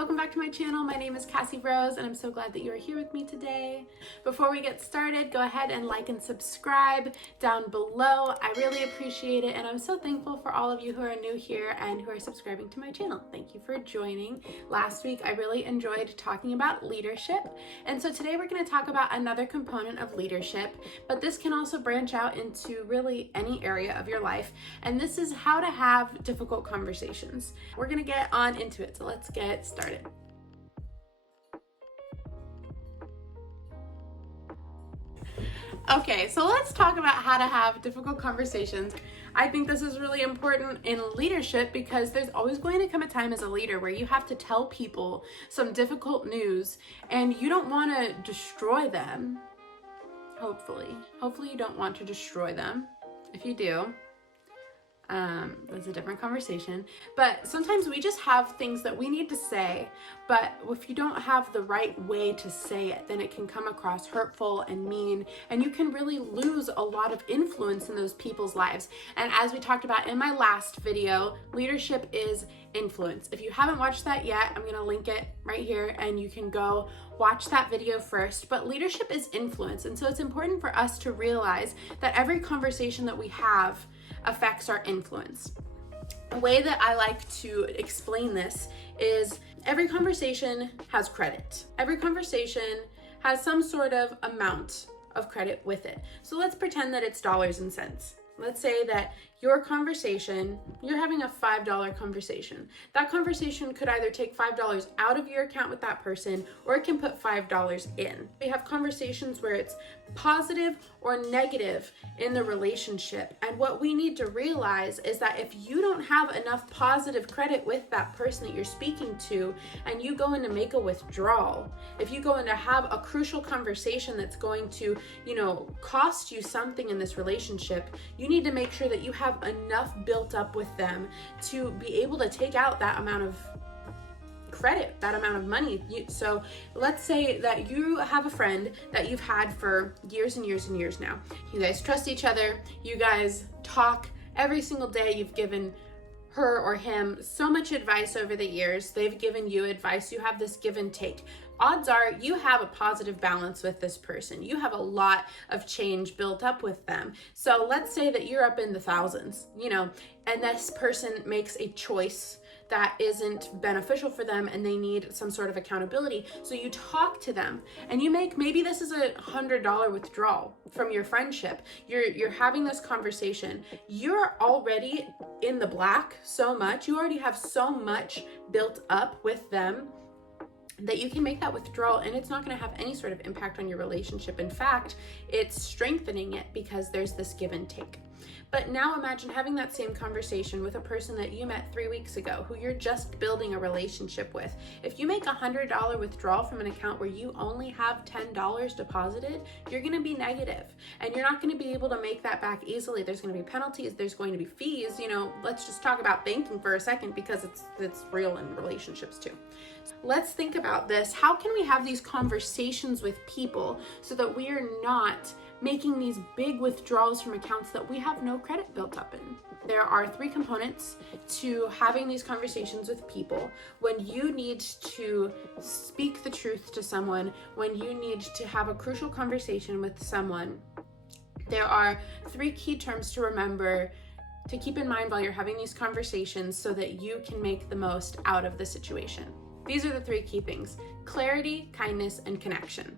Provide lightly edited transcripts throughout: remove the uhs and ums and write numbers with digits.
welcome back to my channel. My name is Cassie Rose and I'm so glad that you are here with me today. Before we get started, go ahead and like and subscribe down below. I really appreciate it and I'm so thankful for all of you who are new here and who are subscribing to my channel. Thank you for joining. Last week I really enjoyed talking about leadership, and so today we're going to talk about another component of leadership, but this can also branch out into really any area of your life, and this is how to have difficult conversations. We're going to get on into it, so let's get started. Okay, so let's talk about how to have difficult conversations. I think this is really important in leadership because there's always going to come a time as a leader where you have to tell people some difficult news and you don't want to destroy them. Hopefully you don't want to destroy them. If you do, that's a different conversation. But sometimes we just have things that we need to say, but if you don't have the right way to say it, then it can come across hurtful and mean, and you can really lose a lot of influence in those people's lives. And as we talked about in my last video, leadership is influence. If you haven't watched that yet, I'm gonna link it right here and you can go watch that video first. But leadership is influence, and so it's important for us to realize that every conversation that we have affects our influence. A way that I like to explain this is every conversation has credit. Every conversation has some sort of amount of credit with it. So let's pretend that it's dollars and cents. Let's say that your conversation, you're having a $5 conversation. That conversation could either take $5 out of your account with that person, or it can put $5 in. We have conversations where it's positive or negative in the relationship. And what we need to realize is that if you don't have enough positive credit with that person that you're speaking to, and you go in to make a withdrawal, if you go in to have a crucial conversation that's going to, cost you something in this relationship, you need to make sure that you have enough built up with them to be able to take out that amount of credit, that amount of money. So let's say that you have a friend that you've had for years and years and years now. You guys trust each other. You guys talk every single day. You've given her or him so much advice over the years. They've given you advice. You have this give and take. Odds are you have a positive balance with this person. You have a lot of change built up with them. So let's say that you're up in the thousands, and this person makes a choice that isn't beneficial for them and they need some sort of accountability. So you talk to them and you make, maybe this is $100 withdrawal from your friendship. You're having this conversation. You're already in the black so much. You already have so much built up with them that you can make that withdrawal and it's not going to have any sort of impact on your relationship. In fact, it's strengthening it because there's this give and take. But now imagine having that same conversation with a person that you met 3 weeks ago, who you're just building a relationship with. If you make $100 withdrawal from an account where you only have $10 deposited, you're going to be negative and you're not going to be able to make that back easily. There's going to be penalties. There's going to be fees. Let's just talk about banking for a second because it's real in relationships too. Let's think about this. How can we have these conversations with people so that we are not making these big withdrawals from accounts that we have no credit built up in? There are 3 components to having these conversations with people. When you need to speak the truth to someone, when you need to have a crucial conversation with someone, there are 3 key terms to remember, to keep in mind while you're having these conversations so that you can make the most out of the situation. These are the 3 key things: clarity, kindness, and connection.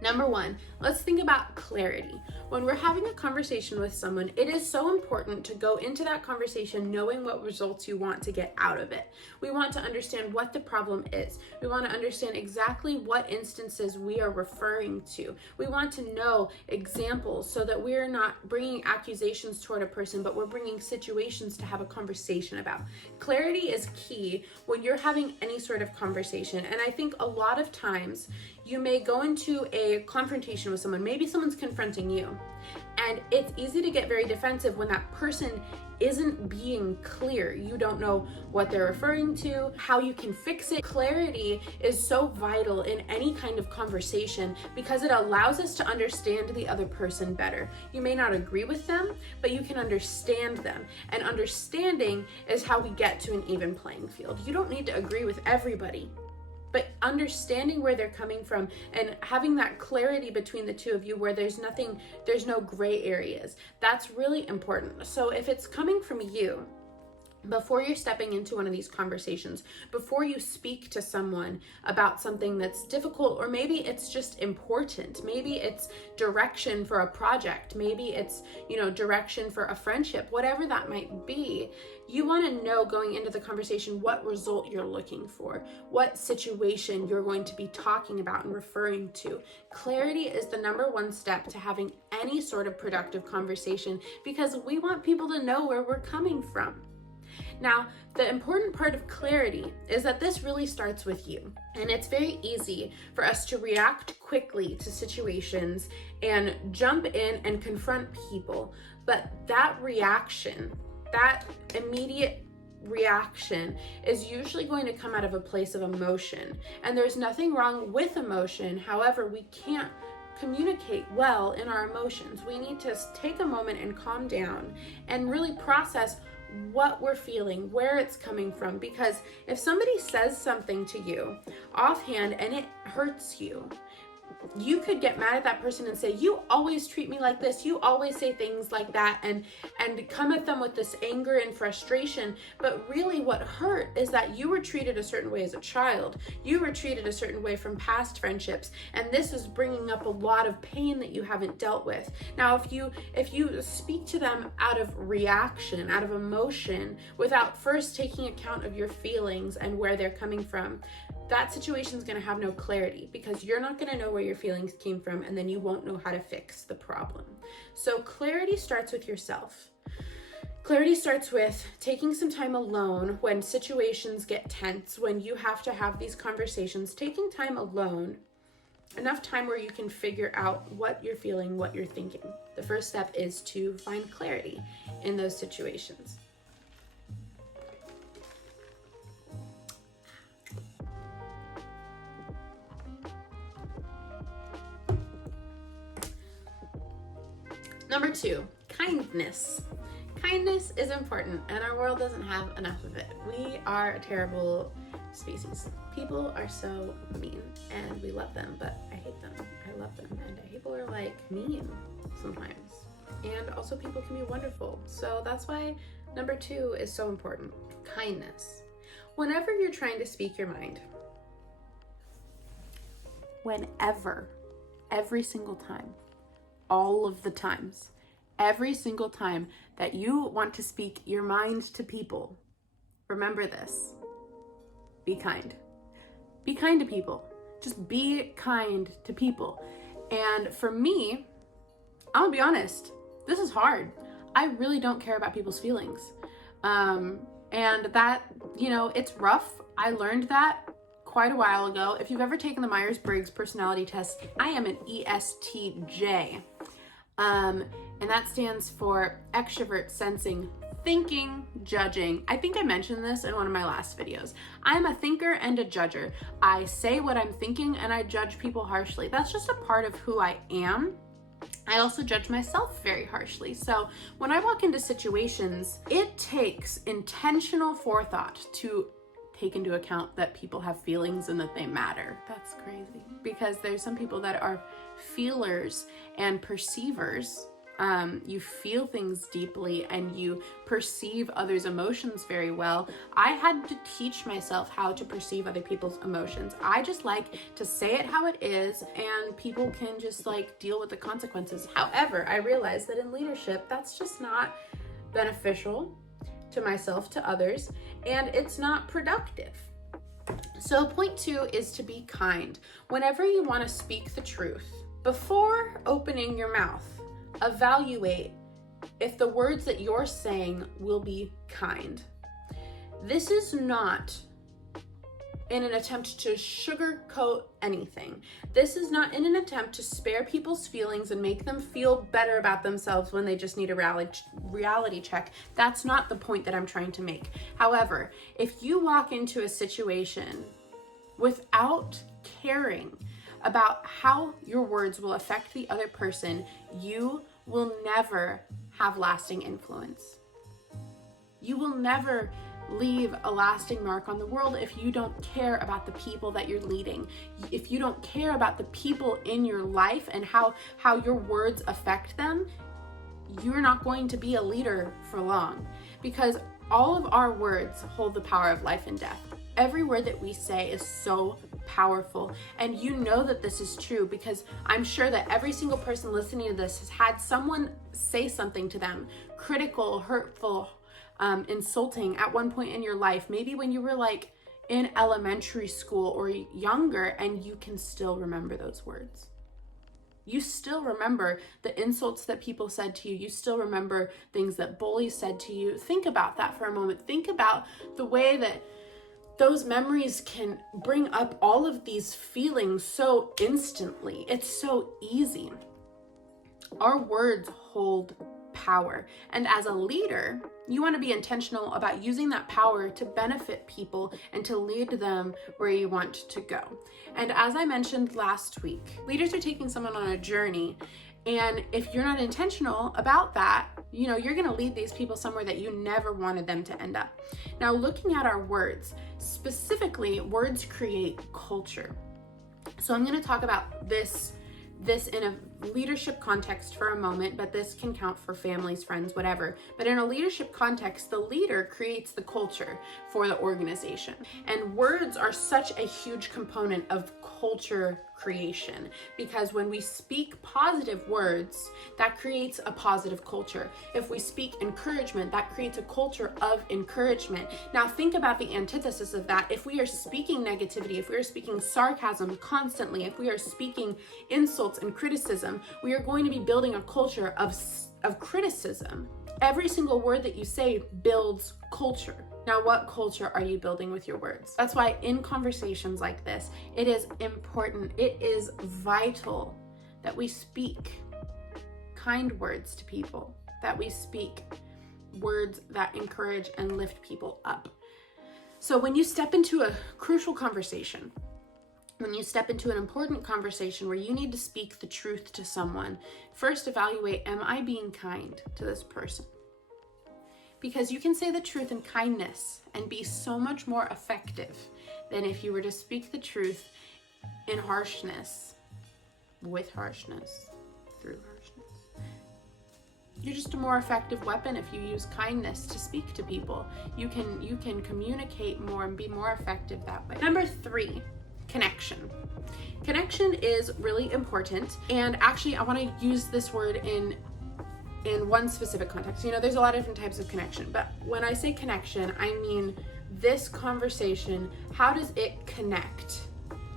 Number 1, let's think about clarity. When we're having a conversation with someone, it is so important to go into that conversation knowing what results you want to get out of it. We want to understand what the problem is. We want to understand exactly what instances we are referring to. We want to know examples so that we're not bringing accusations toward a person, but we're bringing situations to have a conversation about. Clarity is key when you're having any sort of conversation. And I think a lot of times you may go into a a confrontation with someone. Maybe someone's confronting you. And it's easy to get very defensive when that person isn't being clear. You don't know what they're referring to, how you can fix it. Clarity is so vital in any kind of conversation because it allows us to understand the other person better. You may not agree with them, but you can understand them. And understanding is how we get to an even playing field. You don't need to agree with everybody, but understanding where they're coming from and having that clarity between the two of you where there's no gray areas, that's really important. So if it's coming from you, before you're stepping into one of these conversations, before you speak to someone about something that's difficult, or maybe it's just important, maybe it's direction for a project, maybe it's, direction for a friendship, whatever that might be, you want to know going into the conversation what result you're looking for, what situation you're going to be talking about and referring to. Clarity is the number one step to having any sort of productive conversation because we want people to know where we're coming from. Now, the important part of clarity is that this really starts with you. And it's very easy for us to react quickly to situations and jump in and confront people. But that reaction, that immediate reaction is usually going to come out of a place of emotion. And there's nothing wrong with emotion. However, we can't communicate well in our emotions. We need to take a moment and calm down and really process what we're feeling, where it's coming from. Because if somebody says something to you offhand and it hurts you, you could get mad at that person and say, you always treat me like this, you always say things like that, and come at them with this anger and frustration. But really what hurt is that you were treated a certain way as a child, you were treated a certain way from past friendships, and this is bringing up a lot of pain that you haven't dealt with. Now if you speak to them out of reaction, out of emotion, without first taking account of your feelings and where they're coming from, that situation is going to have no clarity because you're not going to know where your feelings came from, and then you won't know how to fix the problem. So clarity starts with yourself. Clarity starts with taking some time alone when situations get tense, when you have to have these conversations, taking time alone, enough time where you can figure out what you're feeling, what you're thinking. The first step is to find clarity in those situations. Number 2, kindness. Kindness is important, and our world doesn't have enough of it. We are a terrible species. People are so mean, and we love them, but I hate them. I love them, and people are mean sometimes. And also people can be wonderful. So that's why number 2 is so important. Kindness. Whenever you're trying to speak your mind, every single time, all of the times, every single time that you want to speak your mind to people, remember this: be kind. Be kind to people. Just be kind to people. And for me, I'm gonna be honest, this is hard. I really don't care about people's feelings. And that, it's rough. I learned that quite a while ago. If you've ever taken the Myers-Briggs personality test, I am an ESTJ. And that stands for extrovert, sensing, thinking, judging. I think I mentioned this in one of my last videos. I'm a thinker and a judger. I say what I'm thinking and I judge people harshly. That's just a part of who I am. I also judge myself very harshly. So when I walk into situations, it takes intentional forethought to take into account that people have feelings and that they matter. That's crazy because there's some people that are feelers and perceivers. You feel things deeply and you perceive others' emotions very well. I had to teach myself how to perceive other people's emotions. I just like to say it how it is and people can just deal with the consequences. However, I realized that in leadership, that's just not beneficial to myself, to others, and it's not productive. So point 2 is to be kind. Whenever you want to speak the truth, before opening your mouth, evaluate if the words that you're saying will be kind. This is not in an attempt to sugarcoat anything. This is not in an attempt to spare people's feelings and make them feel better about themselves when they just need a reality check. That's not the point that I'm trying to make. However, if you walk into a situation without caring about how your words will affect the other person, you will never have lasting influence. You will never leave a lasting mark on the world if you don't care about the people that you're leading. If you don't care about the people in your life and how your words affect them, you're not going to be a leader for long, because all of our words hold the power of life and death. Every word that we say is so powerful, and you know that this is true because I'm sure that every single person listening to this has had someone say something to them, critical, hurtful, insulting at one point in your life, maybe when you were like in elementary school or younger, and you can still remember those words. You still remember the insults that people said to you. You still remember things that bullies said to you. Think about that for a moment. Think about the way that those memories can bring up all of these feelings so instantly. It's so easy. Our words hold power. And as a leader, you want to be intentional about using that power to benefit people and to lead them where you want to go. And as I mentioned last week, leaders are taking someone on a journey. And if you're not intentional about that, you're going to lead these people somewhere that you never wanted them to end up. Now, looking at our words, specifically, words create culture. So I'm going to talk about this in a leadership context for a moment, but this can count for families, friends, whatever. But in a leadership context, the leader creates the culture for the organization. And words are such a huge component of culture creation, because when we speak positive words, that creates a positive culture. If we speak encouragement, that creates a culture of encouragement. Now think about the antithesis of that. If we are speaking negativity, if we are speaking sarcasm constantly, if we are speaking insults and criticism, we are going to be building a culture of criticism. Every single word that you say builds culture. Now, what culture are you building with your words? That's why in conversations like this, it is important, it is vital that we speak kind words to people, that we speak words that encourage and lift people up. So when you step into a crucial conversation, when you step into an important conversation where you need to speak the truth to someone, first evaluate, am I being kind to this person? Because you can say the truth in kindness and be so much more effective than if you were to speak the truth in harshness, with harshness, through harshness. You're just a more effective weapon if you use kindness to speak to people. You can communicate more and be more effective that way. Number 3, connection. Connection is really important, and actually I want to use this word in one specific context. There's a lot of different types of connection, but when I say connection, I mean this conversation, how does it connect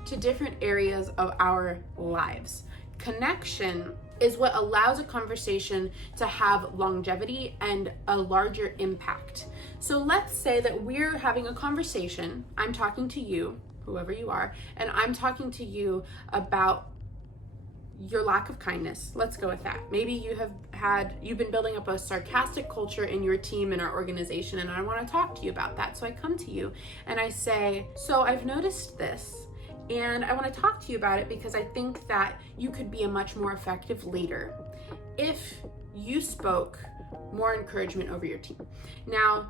to different areas of our lives? Connection is what allows a conversation to have longevity and a larger impact. So let's say that we're having a conversation, I'm talking to you, whoever you are, and I'm talking to you about your lack of kindness. Let's go with that. Maybe you've been building up a sarcastic culture in your team and our organization, and I want to talk to you about that. So I come to you and I say, so I've noticed this and I want to talk to you about it because I think that you could be a much more effective leader if you spoke more encouragement over your team. Now,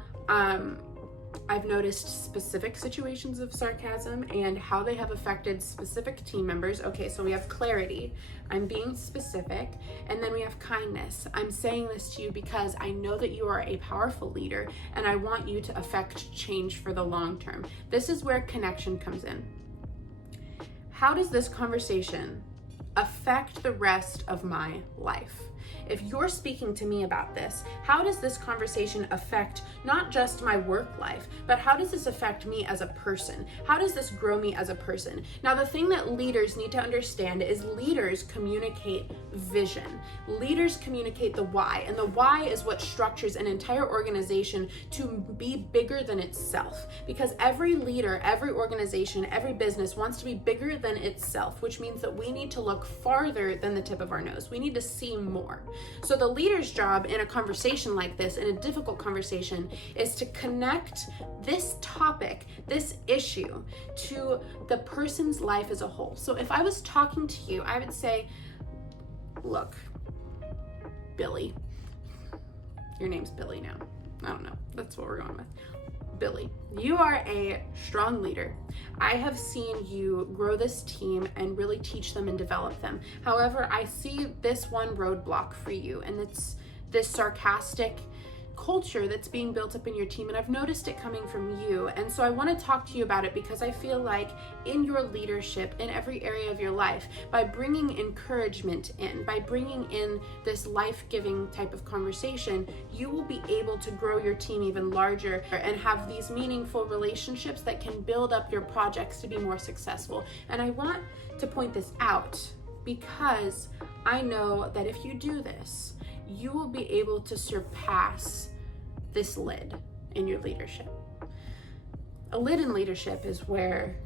I've noticed specific situations of sarcasm and how they have affected specific team members. Okay, so we have clarity. I'm being specific. And then we have kindness. I'm saying this to you because I know that you are a powerful leader and I want you to affect change for the long term. This is where connection comes in. How does this conversation affect the rest of my life? If you're speaking to me about this, how does this conversation affect not just my work life, but how does this affect me as a person? How does this grow me as a person? Now, the thing that leaders need to understand is leaders communicate vision. Leaders communicate the why, and the why is what structures an entire organization to be bigger than itself. Because every leader, every organization, every business wants to be bigger than itself, which means that we need to look farther than the tip of our nose. We need to see more. So the leader's job in a conversation like this, in a difficult conversation, is to connect this topic, this issue, to the person's life as a whole. So if I was talking to you, I would say, look, Billy, your name's Billy now. I don't know. That's what we're going with. Billy, you are a strong leader. I have seen you grow this team and really teach them and develop them. However, I see this one roadblock for you, and it's this sarcastic culture that's being built up in your team, and I've noticed it coming from you. And so I want to talk to you about it because I feel like in your leadership, in every area of your life, by bringing encouragement in, by bringing in this life-giving type of conversation, you will be able to grow your team even larger and have these meaningful relationships that can build up your projects to be more successful. And I want to point this out because I know that if you do this, you will be able to surpass this lid in your leadership. A lid in leadership is where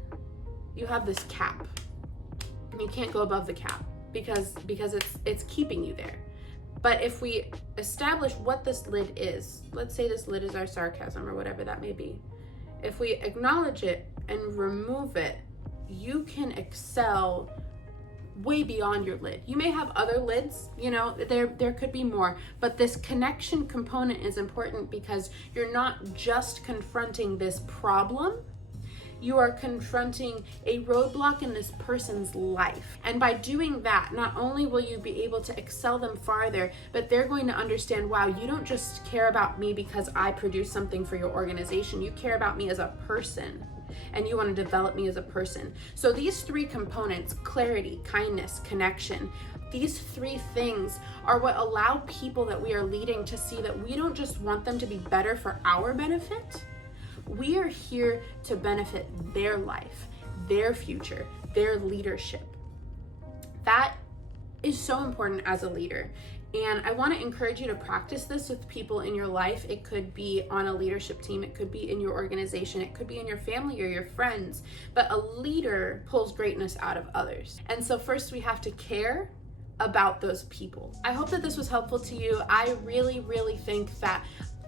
you have this cap. You can't go above the cap because it's keeping you there. But if we establish what this lid is, let's say this lid is our sarcasm or whatever that may be. If we acknowledge it and remove it, you can excel way beyond your lid. You may have other lids, there could be more, but this connection component is important because you're not just confronting this problem, you are confronting a roadblock in this person's life. And by doing that, not only will you be able to excel them farther, but they're going to understand, wow, you don't just care about me because I produce something for your organization, you care about me as a person. And you want to develop me as a person. So these three components, clarity, kindness, connection, these three things are what allow people that we are leading to see that we don't just want them to be better for our benefit. We are here to benefit their life, their future, their leadership. That is so important as a leader. And I want to encourage you to practice this with people in your life. It could be on a leadership team, it could be in your organization, it could be in your family or your friends, but a leader pulls greatness out of others. And so first we have to care about those people. I hope that this was helpful to you. I really, really think that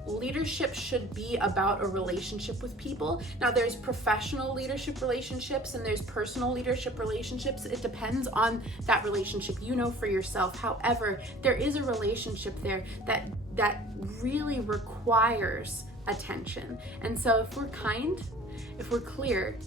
leadership should be about a relationship with people. Now, there's professional leadership relationships and there's personal leadership relationships. It depends on that relationship, for yourself. However, there is a relationship there that really requires attention. And so if we're kind, if we're clear,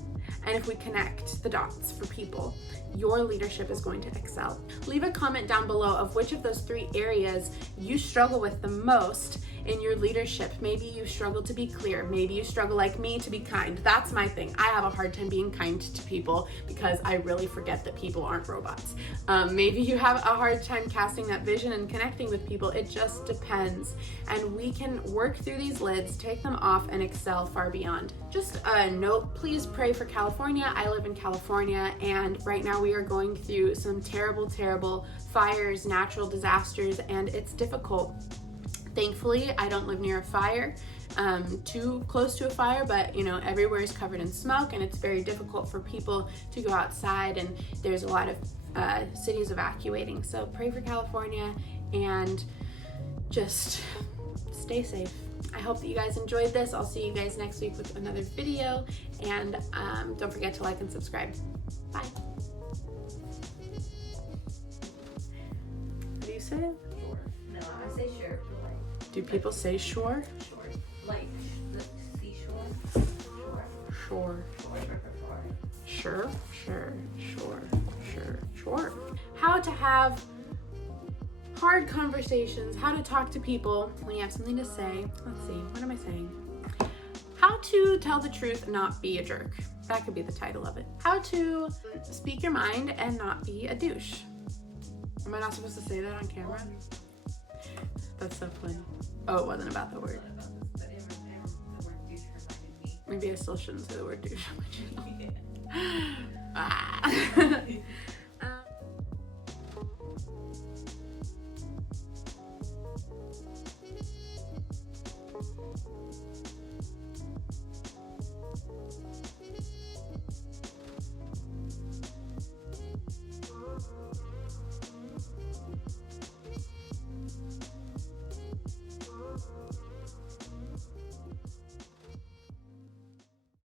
and if we connect the dots for people, your leadership is going to excel. Leave a comment down below of which of those three areas you struggle with the most in your leadership. Maybe you struggle to be clear. Maybe you struggle like me to be kind. That's my thing. I have a hard time being kind to people because I really forget that people aren't robots. Maybe you have a hard time casting that vision and connecting with people. It just depends. And we can work through these lids, take them off, and excel far beyond. Just a note, please pray for California. I live in California, and right now we are going through some terrible, terrible fires, natural disasters, and it's difficult. Thankfully, I don't live near a fire, too close to a fire, but everywhere is covered in smoke and it's very difficult for people to go outside, and there's a lot of cities evacuating. So pray for California and just stay safe. I hope that you guys enjoyed this. I'll see you guys next week with another video, and don't forget to like and subscribe. Bye. What do you say? Sure. No, I say sure. Do people say sure? Sure. Like the seashore. Sure. Sure. Sure. How to have hard conversations, how to talk to people when you have something to say. Let's see, what am I saying? How to tell the truth and not be a jerk. That could be the title of it. How to speak your mind and not be a douche. Am I not supposed to say that on camera? That's so funny. Oh, it wasn't about the word. But the word douche reminded me. Maybe I still shouldn't say the word douche. Yeah. Ah.